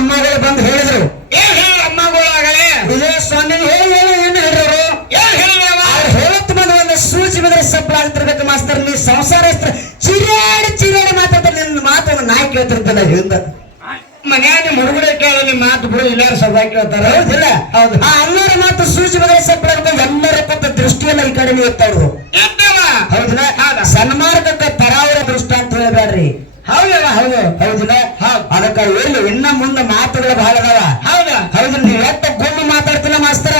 ಅಮ್ಮಗಳು ಬಂದು ಹೇಳಿದ್ರು. ಏನ್ ಹೇಳ ಅಮ್ಮಗಳಾಗಲೇ ವಿಜಯ ಸ್ವಾಮಿ ಹೇಳಿ ಏನು ಹೇಳಿದ್ರು? ಏನ್ ಹೇಳಿದವ ಹೇಳತ್ ಬಂದ ಒಂದು ಸೂಚಿ ಬಂದ್ರೆ ಸಪ್ಪಳ ಆಗ್ತಿರ್ಬೇಕು ಮಾಸ್ತರ್ ನೀ ಸಂಸಾರಸ್ತ್ರ ಚಿರಾಡಿ ಚಿರಾಡಿ ಮಾತಾಡ್ತಾರೆ ನಿನ್ನ ಮಾತನ್ನು ನಾಯಿ ಕೇಳ್ತಿರ್ತಲ್ಲ ಹಿಂದ. ಮನ್ಯಾಗ ಮುಡುಗಡೆ ಕೇಳ ನಿಮ್ಮ ಮಾತು ಬಿಡು ಎಲ್ಲಾರು ಸದಾ ಕೇಳ್ತಾರ. ಹೌದಿಲ್ಲ? ಹೌದು. ಆ ಅಮ್ಮರ ಮಾತು ಸೂಚಿ ಬಂದ್ರೆ ಸಪ್ಪಳ ಎಲ್ಲರ ಕೊತ್ತ ದೃಷ್ಟಿಯನ್ನ ಈ ಕಡೆ ಇರ್ತಾವ್ರು ಇದ್ದವ ಹೌದಿಲ್ಲ ಹೌದಾ? ಸನ್ಮಾರ್ಗಕ್ಕೆ ಪರಾವರ ದೃಷ್ಟ ಅಂತ ಹೇಳಬೇಡ್ರಿ ಹೌದವ ಹೌದು ಹೌದಿಲ್ಲ ಅದಕ್ಕ ಎಲ್ಲಿ ಇನ್ನ ಮುಂದೆ ಮಾತುಗಳು ಬಹಳ ಅದಾವ ಹೌದಾ ಹೌದು ನೀವ್ ಎತ್ತ ಗುಮ್ಮಿ ಮಾತಾಡ್ತಿಲ್ಲ ಮಾಸ್ತರ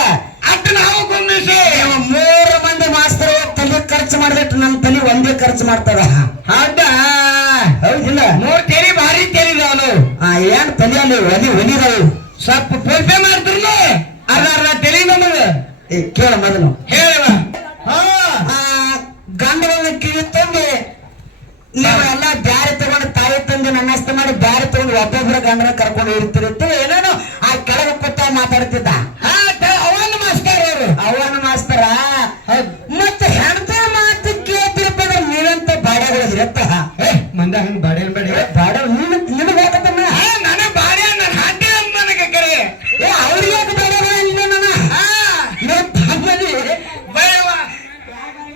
ಅಟ್ ನಾವು ಗುಮ್ಮಿಸಿ ನೀವು ಮೂರು ಮಂದಿ ಮಾಸ್ತರ್ ತಲೆ ಖರ್ಚು ಮಾಡಿದಟ್ಟು ನನ್ನ ತಲೆ ಒಂದೇ ಖರ್ಚು ಮಾಡ್ತಾರ ಹೌದಾ? ಹೌದಿಲ್ಲ. ಮೂರ್ ತೆರಿ ಭಾರಿ ತೆರಿದವನು ಆ ಏನ್ ತಲೆಯಲ್ಲಿ ಒಲಿ ಒಲಿದವು? ಸ್ವಲ್ಪ ಫೋನ್ಪೇ ಮಾಡ್ತಿರ್ಲಿ. ಅರ್ಧ ಅರ್ಧ ತೆರಿ ನಮಗ. ಏ ಕೇಳ ಮೊದಲು. ಹೇಳವ. ಹಾ ಗಂಡಗಳನ್ನ ಕಿವಿ ತಂದು ನೀವೆಲ್ಲ ಎಲ್ಲ ಬ್ಯಾರೆ ತಗೊಂಡು ತಾಯಿ ತಂದು ನನ್ನಸ್ತ ಮಾಡಿ ಬ್ಯಾರೆ ತಗೊಂಡು ಒಬ್ಬೊಬ್ಬರ ಗಂಡನ ಕರ್ಕೊಂಡು ಇರ್ತಿರುತ್ತೆ ಏನೇನೋ ಆ ಕೆಳಗೆ ಕೂತ ಮಾತಾಡ್ತಿದ್ದ. ಹಾ ಅವನ್ ಮಾಸ್ಟರ್ ಅವರು. ಅವನ್ನ ಮಾಸ್ತರ ಹಂಗ ಬಾಡೇನ್ ಬೇಡ ಬಾಡ ನೀನು ನಿನಗೆ ಬೇಕತ್ತಮ್ಮ ಹಾ ನನಗ್ ಬಾರಿ ನನ್ನ ಅಂತ ನನಗೆ ಕರೆ. ಏ ಅವ್ರಿಗೆ ಯಾಕೆ ಬಾಡ್ಯಾಗಳ ಇಲ್ಲ ನನ್ನ ಹಾ. ನೀವು ತಮ್ಮಲ್ಲಿ ಬಯವ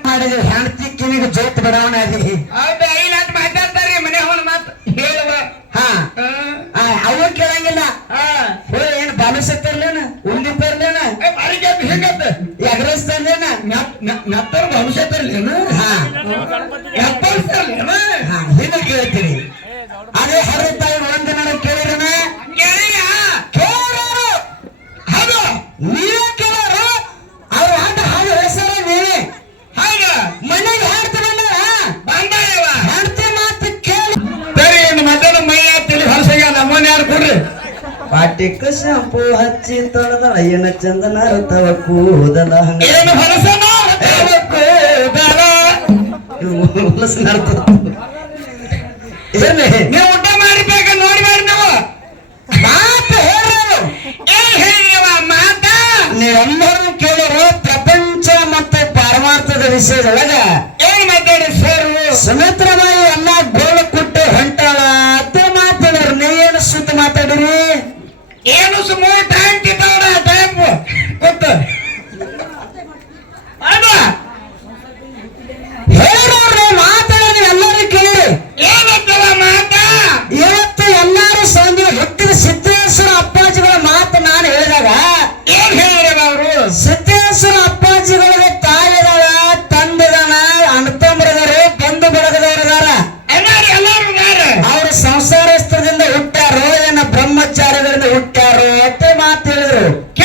ಮಾಡಿದ್ರೆ ಹೆಣ್ತಿ ಕಿವಿಗೆ ಜೋತ್ ಬಡವಣ ಅದಿ ಹೌದಾ? ಇಲ್ಲ ಅಂತ ಮಾತಾಡ್ತಾರ್ರಿ ಮನೆ ಅವನ ಮಾತು ಹೇಳುವ. ಹಾ. ಹಾ. ಆ, ಅವ ಕೇಳಂಗಿಲ್ಲ. ಹಾ. ಓ ಏನ್ ಬಾಲುಸತ್ತ ಇರ್ಲೇನ ಉಂಡಿ ತರ್ಲೇನ ಏ, ಬಾರಿ ಕೆಟ್ಟ ಹೆಂಗತ್ತ ಎಗ್ರೆಸ್ ತರ್ಲೇನ ನತ್ತರ ಭವಿಷ್ಯತ್ ಇರ್ಲೇನು ಹಾ ಎಪ್ಪಲ್ಸಲ್ಲೇನ ಹಾ ಹಿಂಗ ಕೇಳ್ತೀರಿ ಅದೇ ಹರ ತಾಯಿ ಒಂದಿನ ಕೇಳಿರನ ಕೇಳಿಯ ಕೇಳೋರು ಹೌದು ನೀವೇ ಕೇಳೋರು ಅವ್ರ ಆಟ ಹಾಡು ಹೆಸರ ನೀವೇ ಹೌದು ಮನೆಗೆ ಹಾಡ್ತಾರಲ್ಲ ಬಂದಾಯವ ಹೆಣ್ತಿ ಮಾತು ಕೇಳಿ ಸರಿ ಇನ್ನು ಮಧ್ಯಾಹ್ನ ಮೈಯ ತಿಳಿ ಹೊಲಸಿಗೆ ನಮ್ಮನ್ನ ಯಾರು ಕೊಡ್ರಿ ಪಾಟಿಕ ಶಾಂಪು ಹಚ್ಚಿ ತೊಳೆದ ಏನ ಚಂದನ ತವ ಕೂದಲ. ನೀವು ಊಟ ಮಾಡಿಬೇಕ ನೋಡಿ ಮಾಡಿ ನಾವು. ಮಾತು ಹೇಳೋರು. ಏನ್ ಹೇಳಿದವ ಮಾತ? ನೀವೆಲ್ಲರೂ ಕೇಳೋರು ಪ್ರಪಂಚ ಮತ್ತು ಪಾರಮಾರ್ಥದ ವಿಷಯದೊಳಗ. ಏನ್ ಮಾತಾಡಿ ಸರ್? ಸುಮಿತ್ರಮಾಯಿ ಎಲ್ಲ ಮಾತು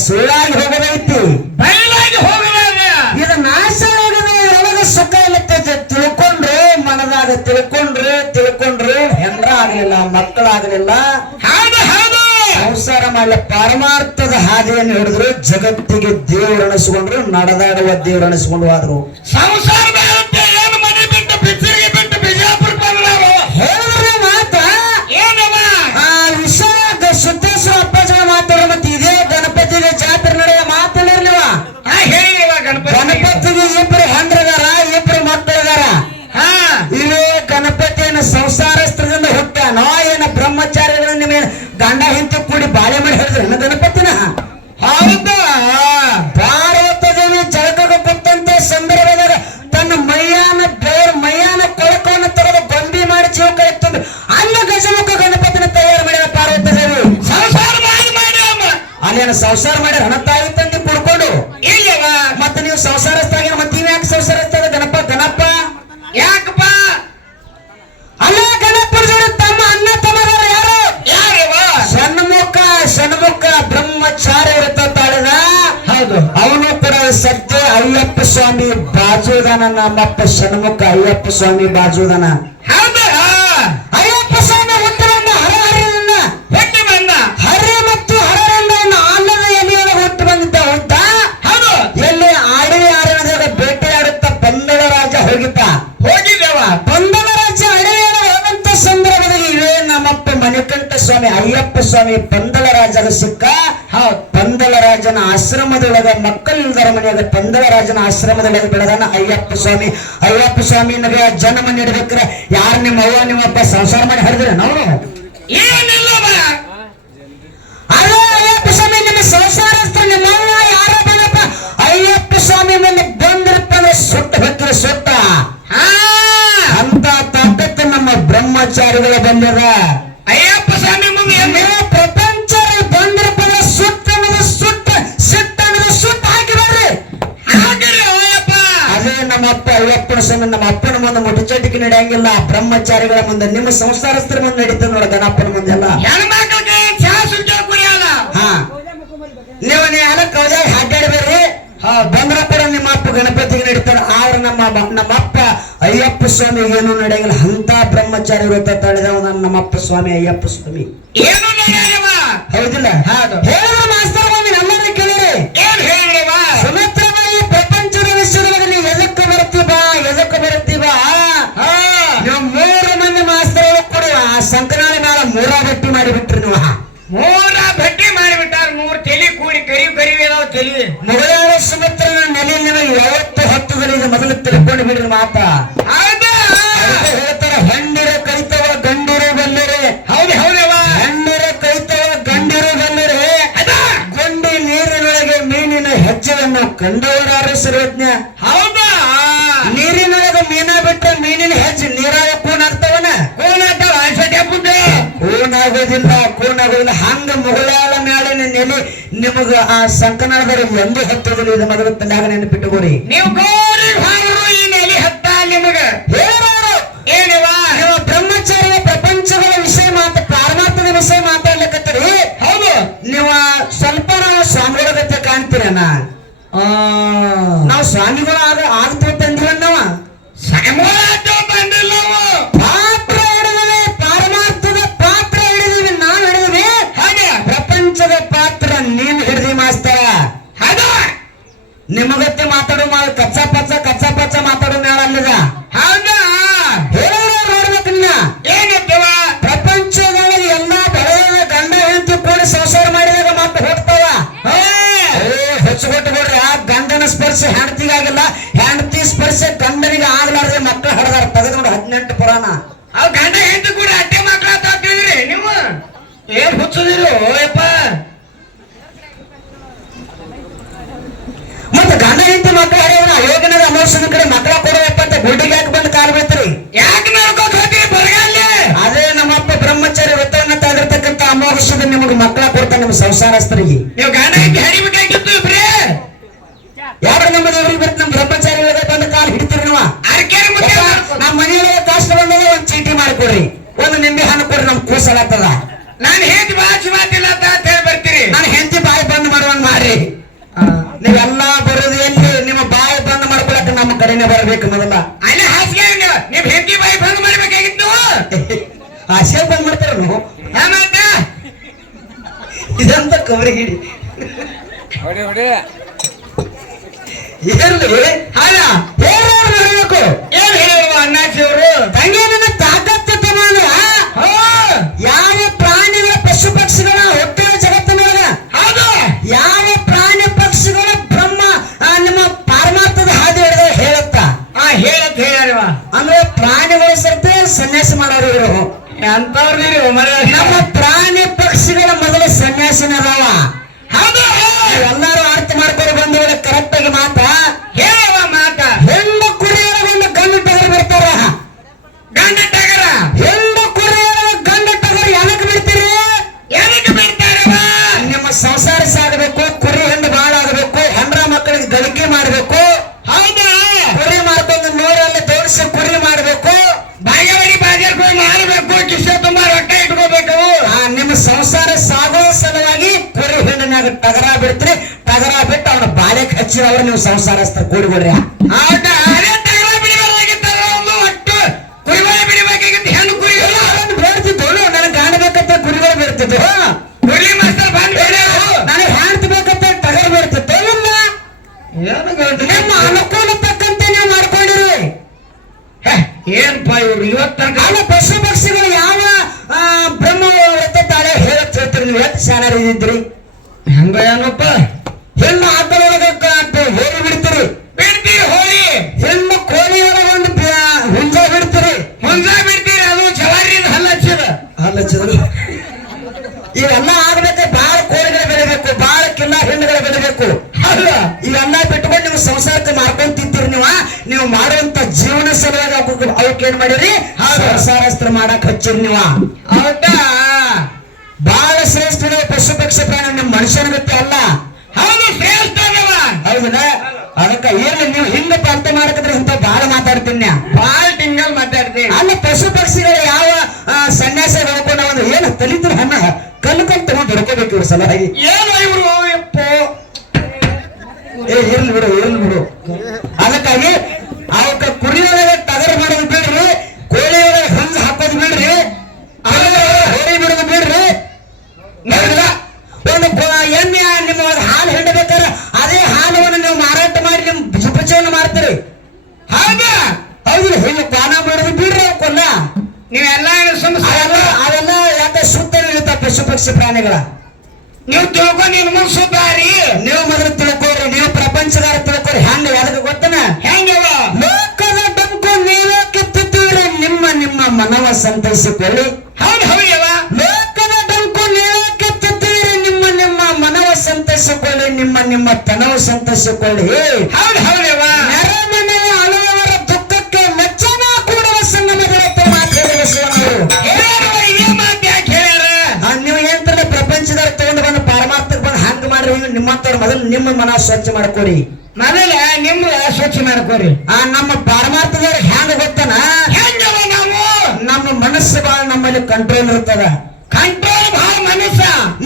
ಸುಳ್ಳಾಗಿ ಹೋಗದೈತಿ ಬಯಲಾಗಿ ಹೋಗಲಾಗ ಇದು ನಾಶ ಇದರೊಳಗೆ ಸುಖ ಇಲ್ಲತ್ತೆ ತಿಳ್ಕೊಂಡ್ರೆ ಮನದಾಗ ತಿಳ್ಕೊಂಡ್ರೆ ತಿಳ್ಕೊಂಡ್ರೆ ಹೆಂಡ್ರ ಆಗ್ಲಿಲ್ಲ ಮಕ್ಕಳಾಗ್ಲಿಲ್ಲ ಸಂಸಾರ ಮಾಡಲ ಪರಮಾರ್ಥದ ಹಾದಿಯನ್ನು ಹಿಡಿದ್ರು ಜಗತ್ತಿಗೆ ದೇವರು ಅನಿಸ್ಕೊಂಡ್ರು ನಡೆದಾಡುವ ದೇವರು ಅನಿಸ್ಕೊಂಡು ಹೋದ್ರು. ಸಂಸಾರ ಮೈಯಾನ ಬೇರೆ ಮೈಯಾನ ಕೊಳಕವನ್ನು ತೆಗೆದು ಗೊಂಬಿ ಮಾಡಿ ಜೀವ ಕಳಿತಂದು ಅನ್ನ ಗಜಮುಖ ಗಣಪತಿನ ತಯಾರು ಮಾಡಿದ ಪಾರ್ವತಿ ದೇವಿ. ಸಂಸಾರ ಮಾಡಿ ಮಾಡಿ ಅಮ್ಮ. ಅಲ್ಲೇನ ಸಂಸಾರ ಮಾಡಿ ಹಣ ತಾಯಿ ತಂದು ಕುಡ್ಕೊಂಡು. ಇಲ್ಲವ ಮತ್ತೆ ನೀವು ಸಂಸಾರ ಮತ್ತೆ ನೀವು ಯಾಕೆ ಸಂಸಾರಸ್ಥಾಗ? ಗಣಪ ಗಣಪ ಯಾಕಪ್ಪ? ಅಲ್ಲ ಗಣಪನ ಜೋಡಿ ತಮ್ಮ ಅಣ್ಣ ತಮ್ಮ ಯಾರು? ಯಾರವ ಷಣ್ಮುಖ ಷಣ್ಮುಖ ಬ್ರಹ್ಮಚಾರ್ಯ ಇರುತ್ತ ತಾಳಿದ ಹೌದು. ಅವನು ಸತ್ಯ ಅಯ್ಯಪ್ಪ ಸ್ವಾಮಿ ಬಾಜುದನ ನಮ್ಮಪ್ಪ ಷಣ್ಮುಖ ಅಯ್ಯಪ್ಪ ಸ್ವಾಮಿ ಬಾಜೂದನ. ಅಯ್ಯಪ್ಪ ಸ್ವಾಮಿ ಹುಟ್ಟರನ್ನ ಹರಹರಿಯನ್ನ ಹೊಟ್ಟೆ ಬಂದ. ಹರಿ ಮತ್ತು ಹರರನ್ನ ಆಲದ ಎಲೆಯೊಳಗೆ ಹುಟ್ಟು ಬಂದಿದ್ದ ಹುಟ್ಟ ಹೌದು. ಎಲ್ಲಿ ಆಡವಿ ಆರಣದಾಗ ಬೇಟೆಯಾಡುತ್ತ ಪಂದಳ ರಾಜ ಹೋಗಿದ್ದ? ಹೋಗಿದ್ದೇವ? ಪಂದಳ ಸ್ವಾಮಿ ಅಯ್ಯಪ್ಪ ಸ್ವಾಮಿ ಪಂದಳ ರಾಜಗ ಸಿಕ್ಕ ಹೌದು ಪಂದಳ ರಾಜನ ಆಶ್ರಮದೊಳಗ ಮಕ್ಕಳಿಲ್ಲದರ ಮನೆಯಾಗ ಪಂದಳ ರಾಜನ ಆಶ್ರಮದೊಳಗೆ ಬೆಳೆದಾನ ಅಯ್ಯಪ್ಪ ಸ್ವಾಮಿ. ಅಯ್ಯಪ್ಪ ಸ್ವಾಮಿ ನಮಗೆ ಜನ್ಮ ನೀಡ್ಬೇಕ್ರೆ. ಯಾರು ನಿಮ್ಮ ಅವ್ವ ನಿಮ್ಮಪ್ಪ ಸಂಸಾರ ಮಾಡಿ ಹರಿದ್ರ ನಾವು ಏನಿಲ್ಲವ ಅದೇ ಅಯ್ಯಪ್ಪ ಸ್ವಾಮಿ ನಿಮ್ಮ ಸಂಸಾರಸ್ಥ ನಿಮ್ಮ ಅವ್ವ ಯಾರ ಬಂದಪ್ಪ ಅಯ್ಯಪ್ಪ ಸ್ವಾಮಿ ಮೇಲೆ ಬಂದಿರಪ್ಪ ಅಂದ್ರೆ ಸುಟ್ಟ ಹೊತ್ತಿರ ಸುಟ್ಟ. ಹಾ. ಅಂತ ತಾಕತ್ತು ನಮ್ಮ ಬ್ರಹ್ಮಚಾರಿಗಳ ಬಂದದ. ಅಯ್ಯಪ್ಪ ಸ್ವಾಮಿ ಮುಂದೆ ನಮ್ಮ ಅಪ್ಪನ ಮುಂದೆ ಮುಟ್ಟಚಟಿಕೆ ನಡೆಯಂಗಿಲ್ಲ. ಬ್ರಹ್ಮಚಾರಿಗಳ ಮುಂದೆ ನಿಮ್ಮ ಸಂಸಾರಸ್ಥರ ಮುಂದೆ ನಡೀತದೆ ನೋಡ ಚಾ ಸುಟ್ಟ ಹಾ. ನೀವು ನೀವು ಎಲ್ಲ ಕೌಜಾಗ ಅಡ್ಡಾಡ್ಬೇಡ್ರಿ ಮಾತು ಕೂಡ ನಿಮ್ಮ ಅಪ್ಪ ಗಣಪತಿಗೆ ನಡೀತಾರೆ. ಆದ್ರೆ ನಮ್ಮ ನಮ್ಮ ಅಪ್ಪ ಅಯ್ಯಪ್ಪ ಸ್ವಾಮಿ ಏನು ನಡೆಯಂಗಿಲ್ಲ. ಅಂತ ಬ್ರಹ್ಮಚಾರಿ ವ್ರತ ತಳೆದವ ನಮ್ಮ ಅಪ್ಪ ಸ್ವಾಮಿ ಅಯ್ಯಪ್ಪ ಸ್ವಾಮಿ. ಏನು ಹೌದಿಲ್ಲ? ಹೇಳ ಮಾಸ್ತರ್ ಸ್ವಾಮಿ ನಮ್ಮನ್ನ ಕೇಳಿರಿ. ಏನ್ ಹೇಳಿದ್ರವ ಸುಮಿತ್ರಬಾಯಿ ಪ್ರಪಂಚದ ವಿಷಯದೊಳಗೆ ನೀವು ಎದಕ್ಕೆ ಬರ್ತೀವ ಎದಕ್ಕೆ ಬರ್ತೀವ ನೀವು ಮೂರು ಮಂದಿ ಮಾಸ್ತರ್ ಕೊಡಿ. ಆ ಸಂಕನಾಳಿ ಮೇಳ ಮೂರ ಭಟ್ಟಿ ಮಾಡಿಬಿಟ್ರಿ ನೀವು. ಮೂರ ಯಾವತ್ತು ಹತ್ತುಗಳಿದೆ ಮೊದಲು ತಿಳ್ಕೊಂಡು ಬಿಡ್ರಿ ಮಾತ. ಹೌದಾ ನಿಮಗ ಆ ಸಂಕನಾದರೆ ಒಂದು ಹತ್ತಿರದಲ್ಲಿ ಇದು ತಲೆಯಾಗ ನೆನಪಿಟ್ಟುಕೊಡಿ ನೀವು ನಿಮಗೆ ಮಕ್ಕಳ ಕೊಡ್ತಾನೆ ನಿಮ್ಮ ಸಂಸಾರಸ್ಥರಿಗೆ. ನೀವು ಗಾನ ಹೆಂಡತಿ ಹರಿಬೇಕಾಗಿತ್ತು ಇಬ್ರಿ. ಯಾರು ನಮ್ಮ ದೇವರಿಗೆ ಬರ್ತ ನಮ್ಮ ಬ್ರಹ್ಮಚಾರಿ ಬಂದು ಕಾಲ್ ಹಿಡಿತೀರಿ ನೀವು? ನಮ್ಮ ಮನೆಯೊಳಗೆ ಕಾಸ್ಟ್ ಬಂದ ಒಂದು ಚೀಟಿ ಮಾಡಿಕೊಡ್ರಿ. ಒಂದು ನಿಂಬೆ ಹಣ್ಣು ಕೊಡ್ರಿ ನಮ್ ಕೂಸಲಾಗ್ತದ. ನಾನು ಹೇಳಿ ಬಾಜು ಮಾತಿಲ್ಲ ಅಂತ ಹೇಳಿ ಬರ್ತೀರಿ. ನಾನು ಹೆಂಡತಿ ಬಾಯಿ ಬಂದ್ ಮಾಡುವಂಗ್ ಮಾಡ್ರಿ. ನೀವೆಲ್ಲ ಬರೋದು ಎಲ್ಲಿ? ನಿಮ್ಮ ಬಾಯಿ ಬಂದ್ ಮಾಡ್ಕೊಳಕ್ಕೆ ನಮ್ಮ ಕಡೆನೆ ಬರಬೇಕು ಮೊದಲ. ಅಲ್ಲಿ ಹಾಸಿಗೆ ನೀವು ನಿಮ್ ಹೆಂಡತಿ ಬಾಯಿ ಬಂದ್ ಮಾಡ್ಬೇಕಾಗಿತ್ತು. ಆಸೆ ಬಂದ್ ಮಾಡ್ತಾರ ನೀವು ಹಾ ಮತ್ತ ಕವರಿ ಹಿಡಿ ಹೊಡಿ. ಹೊಡಿ? ಅಲ್ಲ ತುಂಬಾ ರೊಕ್ಕ ಇಟ್ಕೋಬೇಕು. ನಿಮ್ಮ ಸಂಸಾರ ಸಾಗೋ ಸಲುವಾಗಿ ಕುರಿ ಹೆಣ್ಣಿನಾಗ ಟಗರ ಬಿಡ್ತೀರಿ. ಟಗರ ಬಿಟ್ಟು ಅವನ ಬಾಲೆ ಹಚ್ಚಿ ಅವ್ರು ನೀವು ಸಂಸಾರಸ್ಥ ಕೂಡಿಬಿಡ್ರಿ ಹೌದಾ ಇವತ್ತ ಅಲ್ಲ ಪಶು ಪಕ್ಷಿಗಳು ಯಾವ ಆ, ಬ್ರಹ್ಮ ವ್ರತ ತಾಳೆ ಹೇಳತ್ ಹೇಳ್ತೀರಿ ನೀವು ಎಷ್ಟು ಶಾಣರ್ ಇದ್ರಿ ಹೆಂಗ ಏನಪ್ಪ ಹೆಣ್ಣು ಆಕಳೊಳಗ ಹೋಗಿ ಬಿಡ್ತೀರಿ ಬಿಡ್ತೀರಿ ಹೋಳಿ ಹೆಣ್ಣು ಕೋಳಿ ಒಳಗ ಒಂದು ಬ್ಯಾ- ಹುಂಜ ಬಿಡ್ತೀರಿ ಮುಂಜ ಬಿಡ್ತೀರಿ ಅದು ಜವಾರಿ ಹಲ್ಲ ಹಚ್ಚಿದ ಅಲ್ಲ ಚಂದ್ರ ಇವೆಲ್ಲ ಆಗ್ಬೇಕು ಬಾಳ ಕೋಳಿಗಳು ಬೆಳಿಬೇಕು ಬಾಳ ಕಿಲ್ಲ ಹೆಣ್ಣುಗಳು ಬೆಳಿಬೇಕು ಅಲ್ಲ ಇವೆಲ್ಲ ಬಿಟ್ಕೊಂಡು ನೀವು ಸಂಸಾರಕ್ಕೆ ಮಾಡ್ಕೊಂಡ್ ತಿಂತೀರಿ ನೀವು ನೀವು ಮಾಡುವಂತ ಜೀವನ ಸಲುವಾಗಿ ಅವಕ್ಕೆ ಅವಕ್ಕೆ ಏನ್ ಮಾಡಿರಿ? ಹೌದು. ಸಂಸಾರಸ್ತ್ರ ಮಾಡಕ್ ಹಚ್ಚಿರಿ ಬಾಳ ಹೌದಾ? ಬಹಳ ಶ್ರೇಷ್ಠ ಪಶು ಪಕ್ಷಿ ಪ್ರಾಣ ನಿಮ್ ಮನುಷ್ಯನ ಗತಿ ಅಲ್ಲ. ಹೌದು ಶ್ರೇಷ್ಠ ಅದವ ಹೌದಲ್ಲ ಅದಕ್ಕ ಏನ್ ನೀವು ಹಿಂಗ ಅರ್ಥ ಮಾಡಕಂದ್ರೆ ಇಂತ ಬಹಳ ಮಾತಾಡ್ತೀನಿ ಬಾಳ ಟಿಂಗ್ ಟಿಂಗಲ್ ಮಾತಾಡ್ತೀನಿ. ಅಲ್ಲ ಪಶು ಪಕ್ಷಿಗಳು ಯಾವ ಸನ್ಯಾಸ ಹೇಳ್ಕೊಂಡ ಒಂದು ಏನು ತಲಿದ್ರ ಹಣ ಕಲ್ಲು ತಗೊಂಡ್ ಹಿಡ್ಕೋಬೇಕು ಇವ್ರ ಸಲುವಾಗಿ? ಏನು ಇವ್ರು? ಏ ಇರ್ಲಿ ಬಿಡು ಇರ್ಲಿ ಬಿಡು. ಅದಕ್ಕಾಗಿ ಅವಕ್ಕ ಕುರಿ ಒಳಗೆ ಟಗರ್ ಮಾಡೋದು ಬಿಡ್ರಿ ಕೋಳಿ ಒಳಗೆ ಹಂಜ ಹಾಕೋದು ಬಿಡ್ರಿ ಆಮೇಲೆ ಹೋರಿ ಬಿಡೋದು ಬಿಡ್ರಿ ನೋಡಿದ್ರ ಒಂದು ಬ- ಎಮ್ಮೆ ನಿಮ್ಮ ಒಳಗೆ ಹಾಲು ಹಿಂಡಬೇಕಾದ್ರೆ ಅದೇ ಹಾಲವನ್ನು ನೀವು ಮಾರಾಟ ಮಾಡಿ ನಿಮ್ ಜುಪಚವನ್ನು ಮಾಡ್ತೀರಿ ಹೌದಾ ಹೌದು ಹಿಂಗೆ ಪಾನ ಮಾಡೋದು ಬಿಡ್ರಿ ಅವಕ್ಕನ್ನ ನೀವೆಲ್ಲ ಸಂಸಾರ ಅವೆಲ್ಲ ಅವೆಲ್ಲ ಯಾಕೆ ಸುತ್ತ ಇಳಿತಾವ ಪಶು ಪ್ರಾಣಿಗಳ. ನೀವು ತಿಳ್ಕೊ ನೀನು ಮುಗಿಸು ಸುದ್ದಾರಿ ನೀವು ಮೊದಲು ತಿಳ್ಕೊರಿ ನೀವು ಪ್ರಪಂಚದಾರ ತಿಳ್ಕೊರಿ ಹೆಂಗ ಅದಕ್ಕೆ ಗೊತ್ತನ? ಹೆಂಗವ ಲೋಕದ ಡಂಕು ನೀವೇ ಕಿತ್ತುತ್ತೀರಿ ನಿಮ್ಮ ನಿಮ್ಮ ಮನವ ಸಂತೈಸಿಕೊಳ್ಳಿ. ಹೌದು ಹೌದವ ಲೋಕದ ಡಂಕು ನೀವೇ ಕಿತ್ತುತ್ತೀರಿ ನಿಮ್ಮ ನಿಮ್ಮ ಮನವ ಸಂತೈಸಿಕೊಳ್ಳಿ ನಿಮ್ಮ ನಿಮ್ಮ ತನವ ಸಂತೈಸಿಕೊಳ್ಳಿ. ಹೌದು ಹೌದವ ಮೊದಲು ನಿಮ್ಮ ಮನ ಸ್ವಚ್ಛ ಮಾಡ್ಕೊರಿ. ಮೊದಲ ನಿಮ್ಮ ಸ್ವಚ್ಛ ಮಾಡ್ಕೋರಿ. ಆ ನಮ್ಮ ಪಾರಮಾರ್ಥದವ್ರ ಹ್ಯಾಂಗ ಗೊತ್ತನ? ಹೆಂಗವ ನಾವು? ನಮ್ಮ ಮನಸ್ಸು ಬಾಳ ನಮ್ಮಲ್ಲಿ ಕಂಟ್ರೋಲ್ ಇರ್ತದ. ಕಂಟ್ರೋಲ್ ಬಹಳ ಮನಸ್ಸ.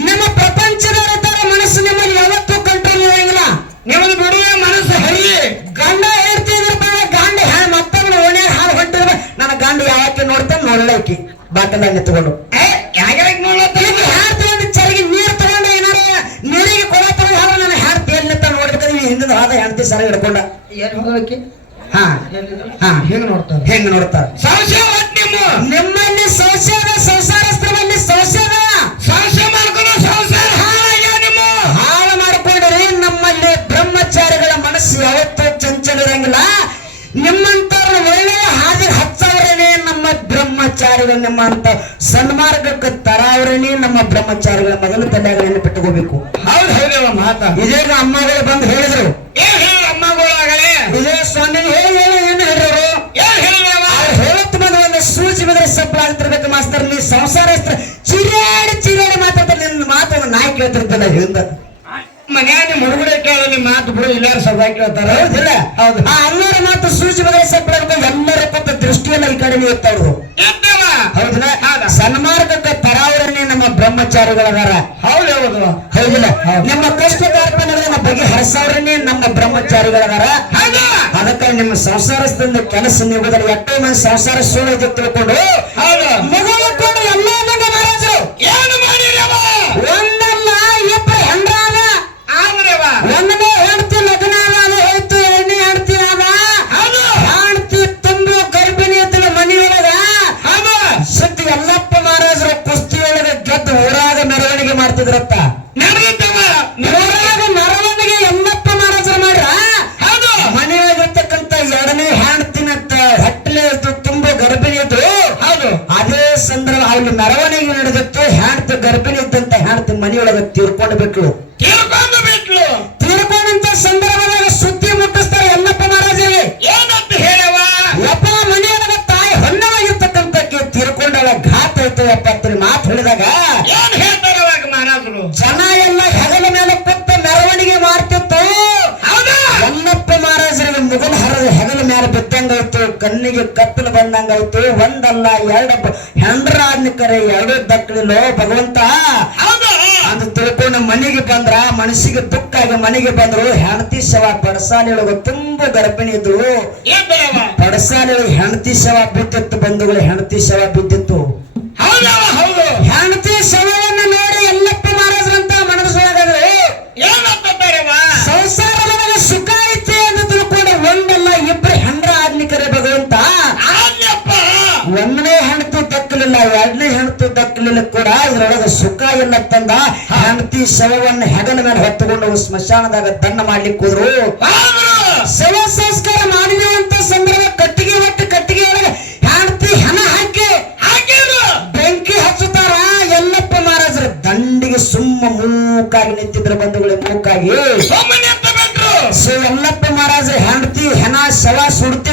ನಿಮ್ಮ ಪ್ರಪಂಚದವ್ರ ತರ ಮನಸ್ಸು ನಿಮ್ಮಲ್ಲಿ ಯಾವತ್ತೂ ಕಂಟ್ರೋಲ್ ಇರಂಗಿಲ್ಲ. ನಿಮ್ಮದು ಬಿಡುವೆ ಮನಸ್ಸು ಹರಿ. ಗಂಡ ಹೇಳ್ತಿದ್ರೆ ಗಂಡ ಹ್ಯಾ ಮತ್ತೊಬ್ಬನ ಓಣ್ಯಾಗ ಹಾಲು ಹೊಟ್ಟಿದ್ರೆ ನನ್ನ ಗಂಡ ಯಾಕೆ ನೋಡ್ತಾನೆ ನೋಡ್ಲೈಕಿ ಬಾಕಲಾಗ ನಿಂತ್ಕೊಂಡು. ಏ ಯಾಕೆ ನೋಡತ್ತ ಈಗ ಹ್ಯಾಡ್ ತಗೊಂಡು ಚರಿಗೆ ನೀರ್ ತಗೊಂಡು ಏನಾರ ನೀರಿಗೆ ಕೊಡ ತಗೊಂಡು ಹಾಲು ನನ್ನ ಹ್ಯಾಡ್ ತೇಲ್ ನಿಂತ ಹಿಂದಿನ ಹಾದ ಹೆಂಡತಿ ಸರ ಹಿಡ್ಕೊಂಡ. ಏನ್ ಹೋಗಕ್ಕೆ ಹಾ. ಹಾ. ಹೆಂಗ್ ನೋಡ್ತಾರ? ಹೆಂಗ್ ನೋಡ್ತಾರ? ಸಂಶಯ ನಿಮ್ಮ ನಿಮ್ಮಲ್ಲಿ ಸಂಶಯದ ಸಂಸಾರಸ್ಥರಲ್ಲಿ ಸಂಶಯದ? ಸಂಶಯ ಮಾಡ್ಕೊಂಡು ಸಂಸಾರ ಹಾಳಾಗ್ಯಾವ ನಿಮ್ಮ? ಹಾಳು ಮಾಡಿಕೊಂಡ್ರೆ ನಮ್ಮಲ್ಲಿ ಬ್ರಹ್ಮಚಾರಿಗಳ ಮನಸ್ಸು ಯಾವತ್ತೂ ಚಂಚಲ ಇರಂಗಿಲ್ಲ ನಿಮ್ಮಂತವ್ರ ಒಳ್ಳೆಯ ಹಾದಿ ಹಚ್ಚವರೇನೆ ನಮ್ಮ ಬ್ರಹ್ಮಚಾರಿಗಳು ನಿಮ್ಮಂತ ಸನ್ಮಾರ್ಗಕ್ಕೆ ತರಾವರೇನೆ ನಮ್ಮ ಬ್ರಹ್ಮಚಾರಿಗಳ ಮೊದಲು ತಲೆಗಳನ್ನು ಬಿಟ್ಟುಕೋಬೇಕು ಹೌದು ಹೌದು ಮಾತ. ಇದೀಗ ಅಮ್ಮಗಳು ಬಂದು ಸಂಸಾರಸ್ತ್ರ ಚಿರಾಡಿ ಚಿರಾಡಿ ಮಾತಾಡ್ತಾರೆ ನಿನ್ನ ಮಾತನ್ನು ನಾಯಿ ಕೇಳ್ತಿರ್ತಲ್ಲ ಹಿಂದ. ಮನ್ಯಾಗ ನಿಮ್ಮ ಕೇಳಿ ನಿಮ್ಮ ಮಾತು ಬಿಡು ಎಲ್ಲಾರು ಸದಾ ಕೇಳ್ತಾರ ಹೌದಿಲ್ಲ ಹೌದು ಆ ಅಲ್ಲರ ಮಾತು ಸೂಚಿ ಸಪ್ಪಳ ಎಲ್ಲರ ಕೊತ್ತ ದೃಷ್ಟಿಯನ್ನ ಈ ಕಡೆ ಎದ್ದವ ಹೌದಿಲ್ಲ? ಹೌದಾ? ಸನ್ಮಾರ್ಗಕ್ಕೆ ತರಾವರನ್ನೇ ನಮ್ಮ ಬ್ರಹ್ಮಚಾರಿಗಳದಾರ. ಹೌದು ಹೌದು. ಹೌದಿಲ್ಲ? ಹೌದು. ನಿಮ್ಮ ಕಷ್ಟ ಕಾರ್ಪಣ್ಯಗಳನ್ನ ಬಗೆ ಹರಿಸವ್ರನ್ನೇ ನಮ್ಮ ಬ್ರಹ್ಮಚಾರಿಗಳದಾರ. ಅದಕ್ಕೆ ನಿಮ್ಮ ಸಂಸಾರದಿಂದ ಕೆಲಸ ನೀವು ಎಷ್ಟೋ ಮಂದಿ ಸಂಸಾರ ಸುಳ್ಳು ತಿಳ್ಕೊಂಡು ಹೌದು. ಸಂದರ್ಭ ಅಲ್ಲಿ ಮೆರವಣಿಗೆ ನಡೆದಿತ್ತು ಹೆಂಡತಿ ಗರ್ಭಿಣಿ ಇದ್ದಂತ ಹೆಂಡತಿ ಮನೆಯೊಳಗೆ ತೀರ್ಕೊಂಡು ಬಿಟ್ಲು. ತೀರ್ಕೊಂಡು ಬಿಟ್ಲು. ತೀರ್ಕೊಂಡಂತ ಸಂದರ್ಭದಾಗ ಸುದ್ದಿ ಮುಟ್ಟಿಸ್ತಾರೆ ಎಲ್ಲಪ್ಪ ಮಹಾರಾಜರಿಗೆ. ಏನಂತ ಹೇಳವ ಯಪ್ಪ ಮನೆಯೊಳಗ ತಾಯಿ ಹೊನ್ನವಾಗಿರ್ತಕ್ಕಂಥಕ್ಕೆ ತೀರ್ಕೊಂಡಾಗ ಘಾತ ಐತೆ ಯಪ್ಪ ಮಾತು ಹೇಳಿದಾಗ ಏನ್ ಹೇಳ್ತಾರ ಅವಾಗ ಮಹಾರಾಜರು ಜನ ಎಲ್ಲ ಹೆಗಲ ಮೇಲೆ ಕೂತ ಮೆರವಣಿಗೆ ಮಾಡ್ತಿತ್ತು ಹೌದು ಹೊನ್ನಪ್ಪ ಮಹಾರಾಜರಿಗೆ ಮುಗಲ್ ಹರದ ಹೆಗಲ ಮೇಲೆ ಬಿದ್ದಂಗಾಯ್ತು ಕಣ್ಣಿಗೆ ಕತ್ತಲು ಬಂದಂಗಾಯ್ತು ಒಂದಲ್ಲ ಎರಡು ಕರೆ ಎರಡು ದಕ್ಕಲಿಲ್ಲೋ ಭಗವಂತ. ಅದು ಅಂತ ತಿಳ್ಕೊಂಡು ಮನೆಗೆ ಬಂದ್ರ ಮನಸ್ಸಿಗೆ ದುಃಖ ಆಗಿ ಮನೆಗೆ ಬಂದ್ರು ಹೆಂಡತಿ ಶವ ಪಡಸಾಲಿ ಒಳಗ ತುಂಬಾ ಗರ್ಭಿಣಿ ಇದ್ರು ಏನ್ರವ ಪಡಸಾಲಿ ಒಳಗೆ ಹೆಂಡತಿ ಶವ ಬಿದ್ದಿತ್ತು ಬಂಧುಗಳು ಹೆಂಡತಿ ಶವ ಬಿದ್ದಿತ್ತು. ದಕ್ಕಲಿಲ್ಲ ಕೂಡ ಇದರೊಳಗೆ ಸುಖ ಇಲ್ಲ ತಂದ ಹೆಂಡತಿ ಶವವನ್ನು ಹೆಗಲ ಮೇಲೆ ಹೊತ್ತುಕೊಂಡು ಸ್ಮಶಾನದಾಗ ತನ್ನ ಮಾಡ್ಲಿಕ್ಕೆ ಹೋದ್ರು. ಹೌದು ಶವ ಸಂಸ್ಕಾರ ಮಾಡಿದಂತ ಸಂದರ್ಭ ಕಟ್ಟಿಗೆ ಒಟ್ಟು ಕಟ್ಟಿಗೆ ಒಳಗೆ ಹೆಂಡತಿ ಹೆಣ ಹಾಕಿ ಬೆಂಕಿ ಹಚ್ಚುತ್ತಾರ. ಎಲ್ಲಪ್ಪ ಮಹಾರಾಜರ ದಂಡಿಗೆ ಸುಮ್ಮ ಮೂಕಾಗಿ ನಿಂತಿದ್ರ ಬಂಧುಗಳೇ ಮೂಕಾಗಿ. ಸೊ ಎಲ್ಲಪ್ಪ ಮಹಾರಾಜರ ಹೆಂಡತಿ ಹೆಣ ಶವ ಸುಡ್ತಿತ್ತು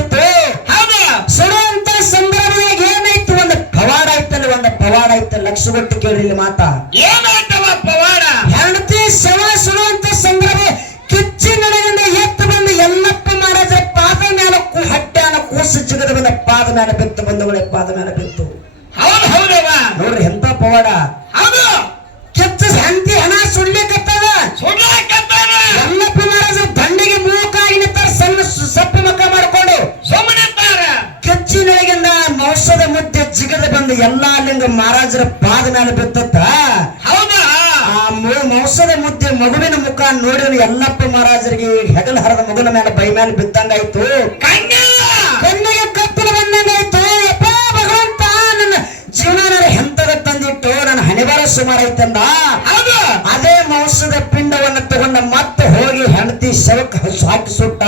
ಪವಾಡ ಇತ್ತು ಲಕ್ಷ ಕೊಟ್ಟು ಕೇಳಿ ಮಾತಾ ಏನಾಯ್ತವ ಪವಾಡ? ಹೆಂಡತಿ ಶವ ಸುಡುವಂತ ಸಂದರ್ಭ ಕಿಚ್ಚಿ ನಡೆದಿಂದ ಎತ್ತು ಬಂದು ಎಲ್ಲಪ್ಪ ಮಹಾರಾಜರ ಪಾದ ಮೇಲೆ ಹಟ್ಟ್ಯಾನ ಕೂಸು ಜಿಗದ ಬಂದ ಪಾದ ಮೇಲೆ ಬಿತ್ತು ಬಂದವಳೆ ಪಾದ ಮೇಲೆ ಬಿತ್ತು. ಹೌದು ಹೌದವ. ನೋಡ್ರಿ ಎಂತ ಪವಾಡ? ಬಂದು ಎಲ್ಲಾ ಲಿಂಗ ಮಹಾರಾಜರ ಪಾದ ಮೇಲೆ ಬಿತ್ತತ್ತ ಆ ಮೌಸದ ಮುದ್ದೆ ಮಗುವಿನ ಮುಖ ನೋಡಿದ ಎಲ್ಲಪ್ಪ ಮಹಾರಾಜರಿಗೆ ಹೆಗಲ ಹರದ ಮಗುನ ಮೇಲೆ ಬೈ ಮೇಲೆ ಬಿತ್ತಂಗಾಯ್ತು ಕಣ್ಣಿಗೆ ಕತ್ತಲು ಬಂದಂಗಾಯ್ತು. ಯಪ್ಪ ಭಗವಂತ ನನ್ನ ಜೀವನ ಹೆಂತದ ತಂದಿಟ್ಟು ನನ್ನ ಹಣೆಬಾರ ಸುಮಾರು ಐತಂದ? ಅದೇ ಮೌಸದ ಪಿಂಡವನ್ನು ತಗೊಂಡ ಮತ್ತೆ ಹೋಗಿ ಹೆಂಡತಿ ಶವಕ್ಕೆ ಹಾಕಿ ಸುಟ್ಟ.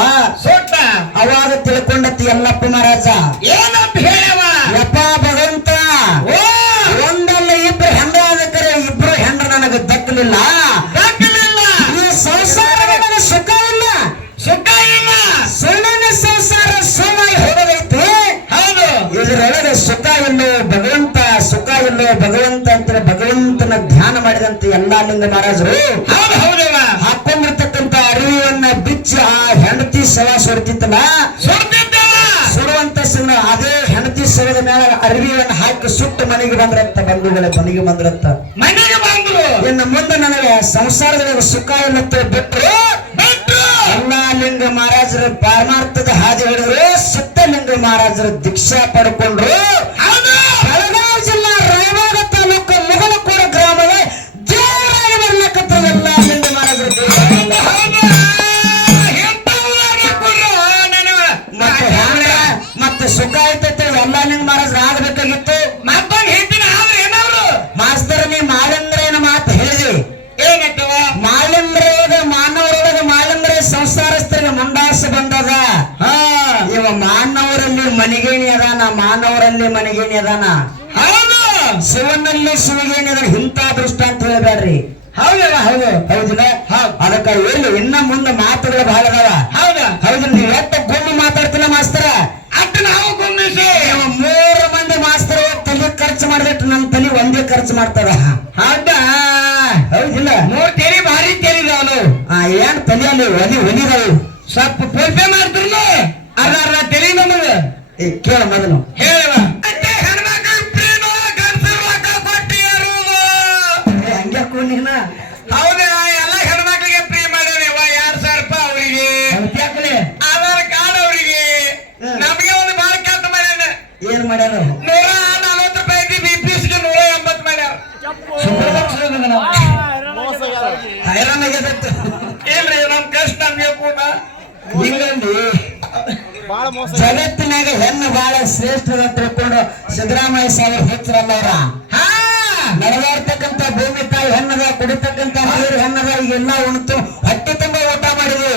ಲಿಂಗ ಮಹಾರಾಜರು ಹೌದು ಹೌದವ ಹಾಕೊಂಡಿರ್ತಕ್ಕಂತ ಅರಿವನ್ನ ಬಿಚ್ಚಿ ಆ ಹೆಂಡತಿ ಸವ ಸುಡ್ತಿತ್ತಲ್ಲ? ಸುಡುವಂತ ಸಣ್ಣ ಅದೇ ಹೆಂಡತಿ ಸವದ ಮೇಲೆ ಅರಿವಿಯನ್ನು ಹಾಕಿ ಸುಟ್ಟು ಮನೆಗೆ ಬಂದ್ರತ್ತ ಬಂಧುಗಳ ಮನೆಗೆ ಬಂದ್ರತ್ತ ಮನೆಗೆ ಬಂದ್ರು. ಇನ್ನು ಮುಂದೆ ನನಗೆ ಸಂಸಾರದ ಸುಖ ಎನ್ನುತ್ತೆ ಬಿಟ್ಟರು ಲಿಂಗ ಮಹಾರಾಜರ ಪಾರಮಾರ್ಥದ ಹಾದಿ ಹಿಡಿದ್ರು ಸಿದ್ಧಲಿಂಗ ಮಹಾರಾಜರ ದೀಕ್ಷಾ ಪಡ್ಕೊಂಡ್ರು. ಮನಿಗೇಣಿ ಅದಾನ ಹೌದು ಶಿವನಲ್ಲಿ ಶಿವಗೇನಿದ ಇಂಥ ದೃಷ್ಟ ಅಂತ ಹೇಳಬ್ಯಾಡ್ರಿ. ಹೌದಲ್ಲ ಹೌದು ಹೌದಿಲ್ಲ ಅದಕ್ಕ ಎಲ್ಲಿ ಇನ್ನ ಮುಂದೆ ಮಾತುಗಳು ಬಹಳ ಅದಾವ. ಹೌದ. ಹೌದು ನೀವು ಎತ್ತ ಗುಂಡು ಮಾತಾಡ್ತಿಲ್ಲ ಮಾಸ್ತರ? ಅಟ್ ನಾವು ಗುಮ್ಮಿಸಿ ಮೂರು ಮಂದಿ ಮಾಸ್ತರ್ ತಲೆ ಖರ್ಚು ಮಾಡಿದಟ್ಟು ನನ್ನ ತಲೆ ಒಂದೇ ಖರ್ಚು ಮಾಡ್ತಾರ. ಹೌದ? ಹೌದಿಲ್ಲ? ಮೂರ್ ತೆರಿ ಭಾರಿ ತೆರಿದವನು ಆ ಏನ್ ತಲೆಯಲ್ಲಿ ಒಲಿ ಒಲಿದವು? ಸ್ವಲ್ಪ ಫೋನ್ಪೇ ಮಾಡ್ತಿರ್ಲಿ. ಅದಾರ ತಲೆ ತೆರಿ ನಮಗ ಕೇಳ ಮೊದಲು. ಹೇಳುವ ಮಾಡ್ಯಾರ ನೂರ ನಲವತ್ತು ರೂಪಾಯಿ ಬಿ ಪಿ ಗೆ ನೂರ ಎಂಬತ್ತು ಮಾಡ್ಯಾರ. ಹೈರಾಣ ಆಗ್ಯದತ್ತ. ಇಲ್ರಿ ನಮ್ ಕಷ್ಟ ನಮ್ಗೆ ಕೂಡ ಹಿಂಗಂದು ಜಗತ್ತಿನಾಗ ಹೆಣ್ಣು ಬಹಳ ಶ್ರೇಷ್ಠದ ತಿಳ್ಕೊಂಡು ಸಿದ್ದರಾಮಯ್ಯ ಸಾಹೇಬ್ ಹೆಚ್ಚರಲ್ಲ ಅವ್ರ. ಹಾ! ನಡೆದಾಡ್ತಕ್ಕಂತ ಭೂಮಿ ತಾಯಿ ಹೆಣ್ಣದ ಕುಡಿತಕ್ಕಂತ ನೀರು ಹೆಣ್ಣದ ಈಗೆಲ್ಲ ಉಣ್ತು. ಹೊಟ್ಟೆ ತುಂಬ ಊಟ ಮಾಡಿದ್ವಿ.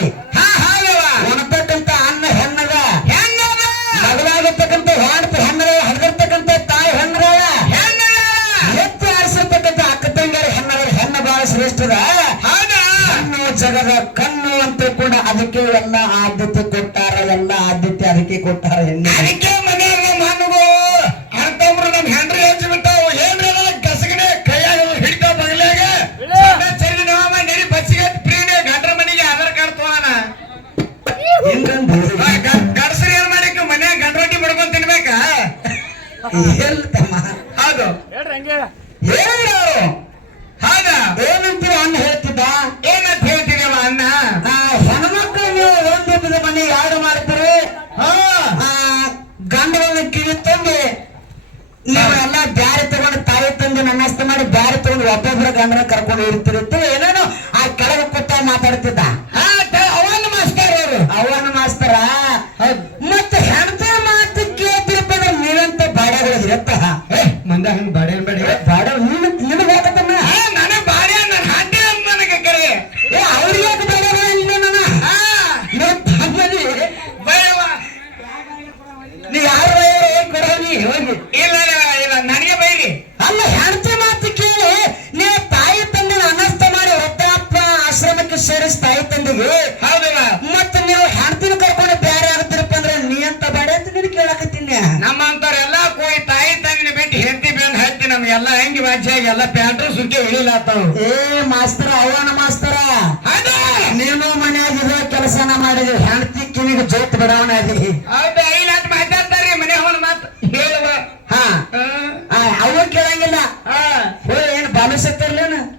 ಜಗದ ಕಣ್ಣು ಅಂತ ಕೂಡ ಅದಕ್ಕೆ ಎಲ್ಲ ಆದ್ಯತೆ ಕೊಟ್ಟಾರ ಎಲ್ಲ ಆದ್ಯತೆ ಅದಕ್ಕೆ ಕೊಟ್ಟಾರ ಹೆಣ್ಣು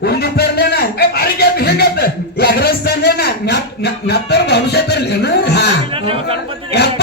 ಉಂಡಿ ತರ್ಲೇನ ಮಾರಿಗೆ ಹೆಂಗತ್ತ ಎಗ್ರೆಸ್ ತರ್ಲೇನ ಮೆತ್ತರ್ ಭವಿಷ್ಯ ತರ್ಲೇನ ಎಪ್ಪ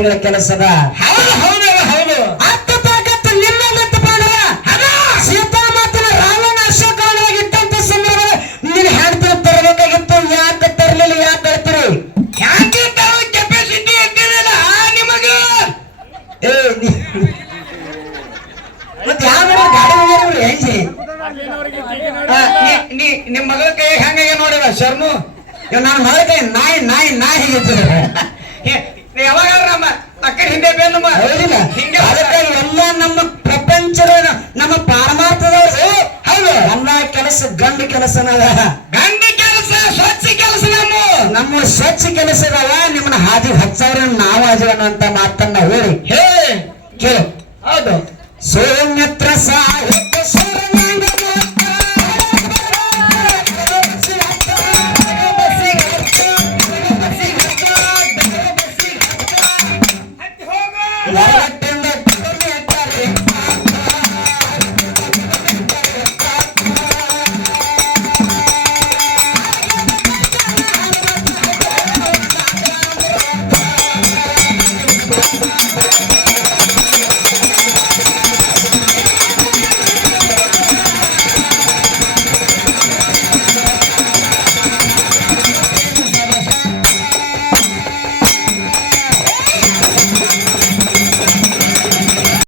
எங்களுக்கு கிடைச்சதா Sen yetresa hep.